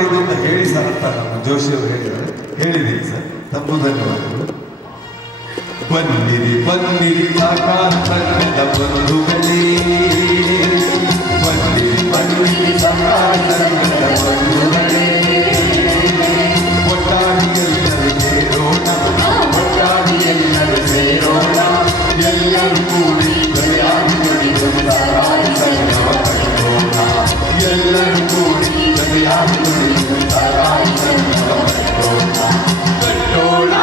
ಮಾಡಿದ್ದು ಅಂತ ಹೇಳಿ ಸರ್ ಅಂತ ನಮ್ಮ ಜೋಶಿ ಅವರು ಹೇಳಿದ್ದಾರೆ. ಹೇಳಿದ್ದೀನಿ ಸರ್, ತಪ್ಪು ಧನ್ಯವಾದಗಳು. ಬನ್ನಿರಿ ಬನ್ನಿರಿ ಸಾಕಾರ ಸಂಘದ ಬಂಧುಗಳೇ, ಬನ್ನಿರಿ ಬನ್ನಿರಿ ಸಾಕಾರ ಸಂಘದ ಬಂಧುಗಳೇ, ಒಟ್ಟಾಗಿ ಎಲ್ಲರೂ ಸೇರೋಣ, ಒಟ್ಟಾಗಿ ಎಲ್ಲರೂ ಸೇರೋಣ, ಎಲ್ಲರೂ ಕೂಡಿ ಜೊತೆಯಾಗಿ ನುಡಿದು ಸಹಕಾರಿ ಸಂಘವ ಕಟ್ಟೋಣ, ಎಲ್ಲರೂ ಕೂಡಿ ಜೊತೆಯಾಗಿ ನುಡಿದು ಸಹಕಾರಿ ಸಂಘವ ಕಟ್ಟೋಣ, ಕಟ್ಟೋಣ.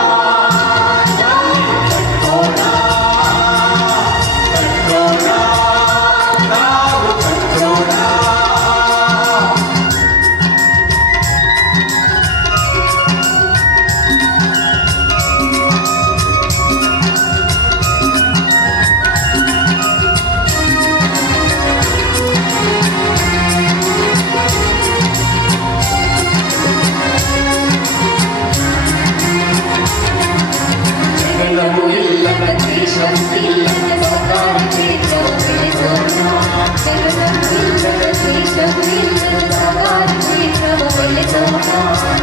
Jagadan Vindana Sri Sri Sri Sri Sri Sri Sri Sri Sri Sri